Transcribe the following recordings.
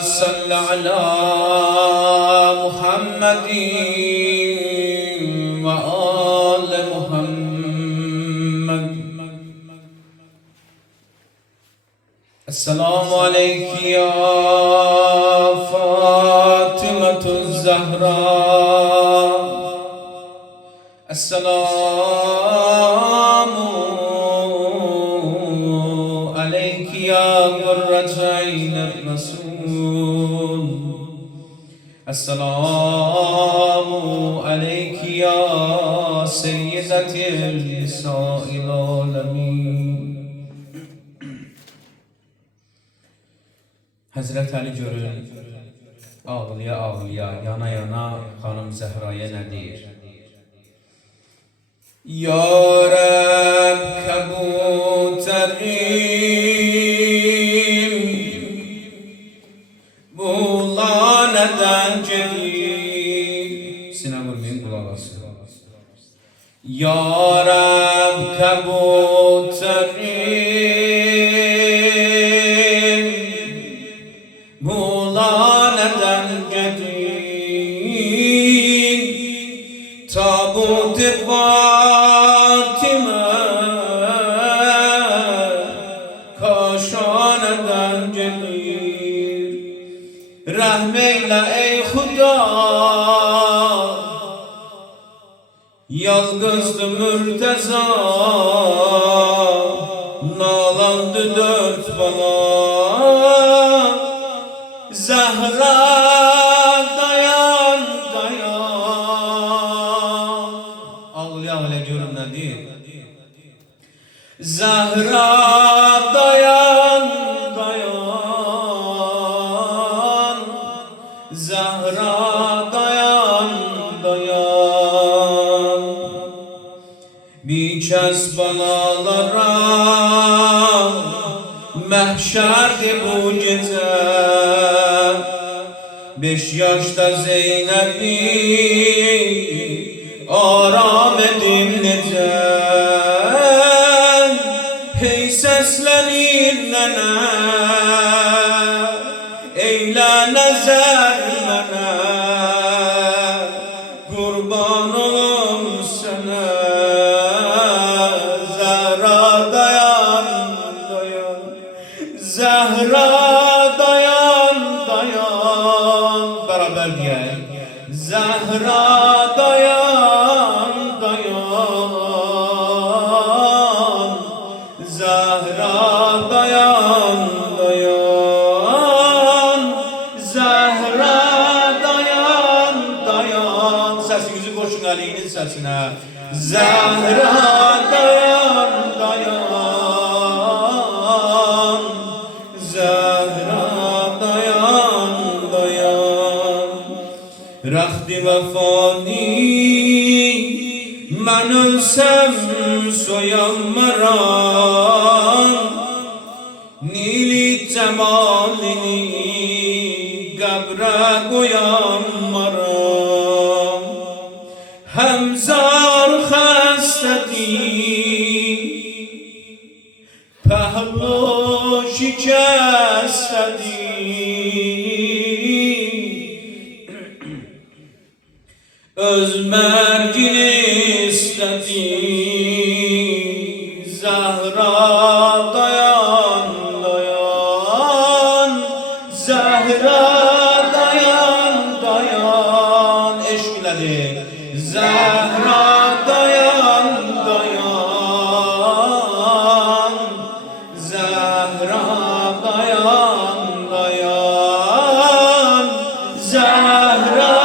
صل على محمد وآل محمد. السلام عليك يا فاطمة الزهراء. السلام عليك يا قرة عين الرسول. السلام عليك يا سيدة نساء العالمين. Hazreti Ali görür, ağlıya ağlıya, yana yana Hanım Zehra'ya ne deyir? Ya Rab kabuterim bu neden gelir? Sine vurmayın, kulak asın. Ya Rab kabuterim bu neden gelir? Tabut-i Fatime kaşaneden gelir. Rahmeyle ey Huda, yalgızdı mürteza, nalandı dört bana. Zahra dayan dayan. Ağlaya ağlaya görün ne değil. Zahra dayan dayan. Zahra dayan dayan. Bir kez balalara mahşerdi bu gece. 5 yaşta Zeynep'i aram edin nece. Hey seslenin nene, eyle nezer mene. Kurban olum sana, Zahra dayan dayan. Zahra dayan dayan. Beraber diyelim. Zahra dayan dayan. Zahra dayan dayan. Zahra dayan dayan. Sesinizi koşun Ali'nin sesine. Zahra dayan dayan. Zahra dayan dayan. Rahdi vefani men ölsem soyanmaram. Nili cemalini kabre koyanmaram. Hem zar hastedi pehlu şikestedi. Öz mergini istedi. Zahra dayan dayan. Zahra dayan dayan. Eşk iledi. Zahra dayan dayan. Zahra dayan dayan. Zahra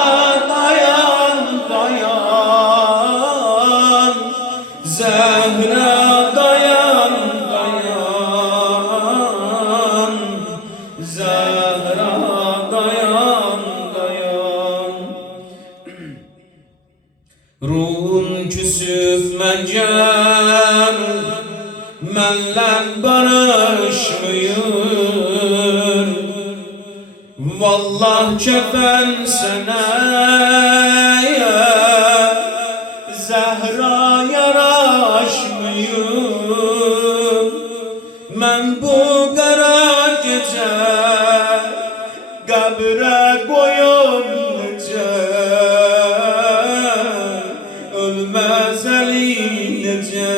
dayan dayan. Zahra dayan dayan. Zahra dayan dayan. Ruhum küsüp mecan, menle barışmıyor. Vallah kefen seneye Zahra yaraşmıyor. Men bu kara gece qəbrə qoyun necə, ölməz əli necə.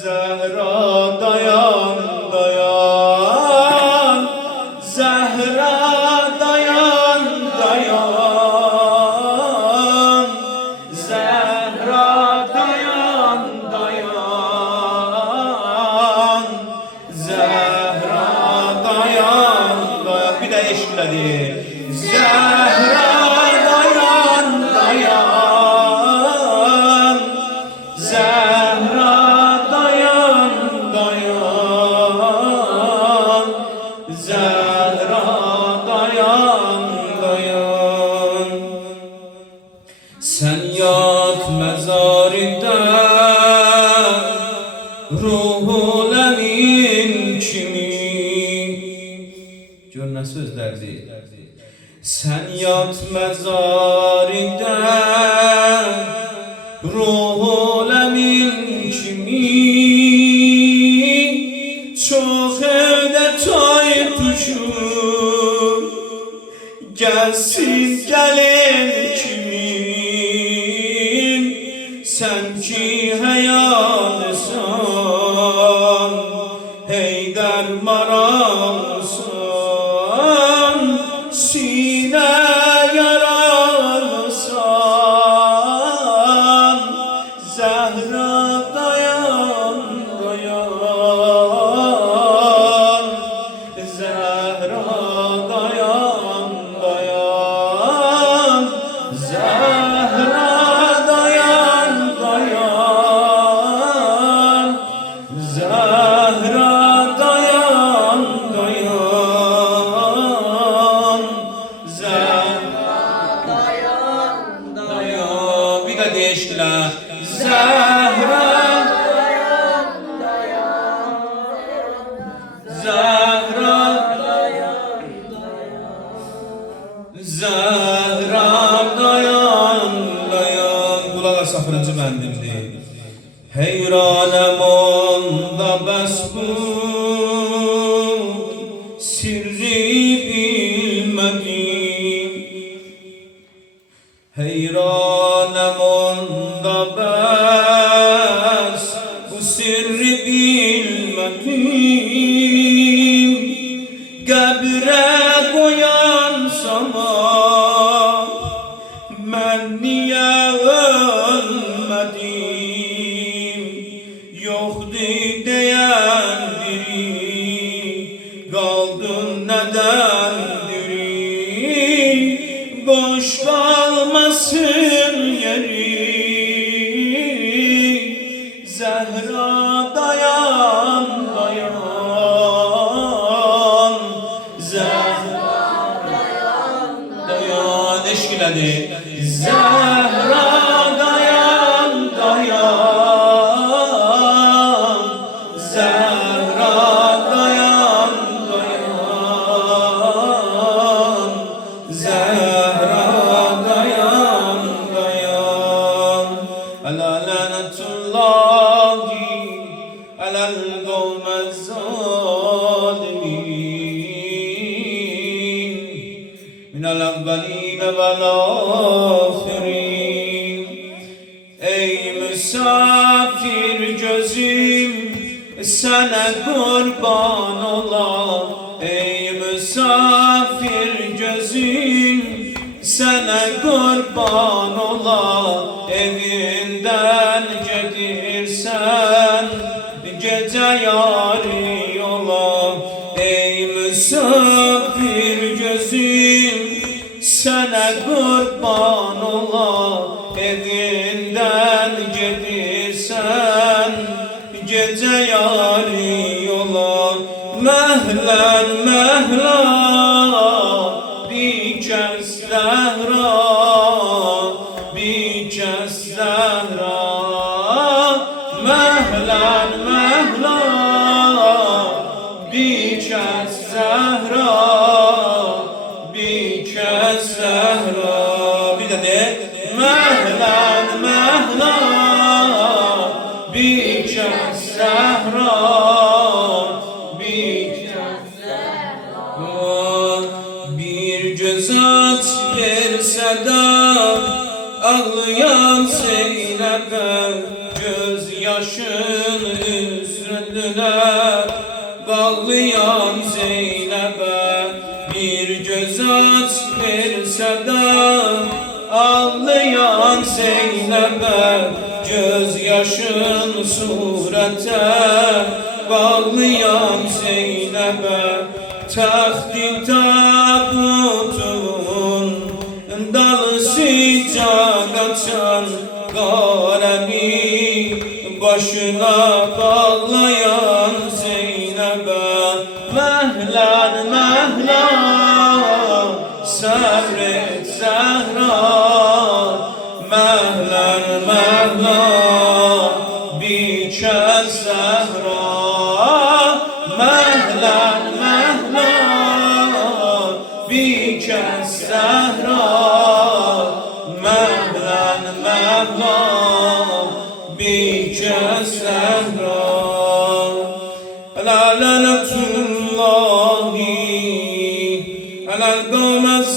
Zəhra dayan, dayan, Zəhra dayan, dayan, Zəhra dayan, dayan, Zəhra dayan, dayan. Bir də eşitlədi. Zəhra dayan, dayan, Zəhra dayan, dayan, Zəhra dayan, dayan. Sən yat məzarida, ruhul əmin kimi. Gör nə sözlərdir. Sən yat məzarida, ruhul əmin kimi. Çox evdə çay tuşur, gəlsin gəlin kimin. Sən ki həyalısan, Heydər maralsan, sinə yaralısan. Zəhra dayan, dayan, Zəhra dayan, dayan, Zəhra dayan, dayan, Zəhra dayan, dayan, Zəhra dayan, dayan. Bir də deyişdilər. Zəhra dayan, dayan, Zəhra dayan, dayan, Zəhra dayan, dayan. Qulaq as, axırıncı bəndimdir. Heyranəm onda bəs bu sirri bilmədim. Heyranəm onda bəs bu sirri bilmədim. Qəbrə qoyan zaman mən niyə ölmədim? Yoxdur deyən biri, qaldın nədən diri? Boş qalmasın yeri. Zəhra dayan, dayan, Zəhra dayan, dayan. Eşq elədi. Zəhra dayan, dayan, Zəhra dayan, dayan, Zəhra dayan, dayan. Ələ lənətullahi ələl qavməz zalimin minəl əvvəlinə vəl axirin. Ey müsafir gözüm, sənə qurban olam. Ey müsafir gözüm, sənə qurban olam. Evindən gedirsən, gecə yarı yola. Ey müsafir gözüm, sənə qurban olam. Evindən gedirsən, gecə yarı yola. Məhlən, məhlan, bir kəs Zəhra, bir kəs Zəhra. Məhlən, məhlan, bir kəs Zəhra, bir kəs Zəhra. Bir də de. Məhlən, məhlan, bir kəs Zəhra, bir kəs Zəhra. göz aç versə də ağlayan Zeynəbə göz yaşın üzrünə bağlayan Zeynəbə bir göz aç versə də ağlayan Zeynəbə göz yaşın surətə bağlayan Zeynəbə təxti tabutun dalısıca qaçan qarəni başına bağlayan Zeynəbə məhlan məhlan səbret Zəhra məhlan məhlan bikəz Zəhra məhlan məhlan bikəz Zəhra məhlan məhlan bikəz Zəhra lənətullahi aləl qavməz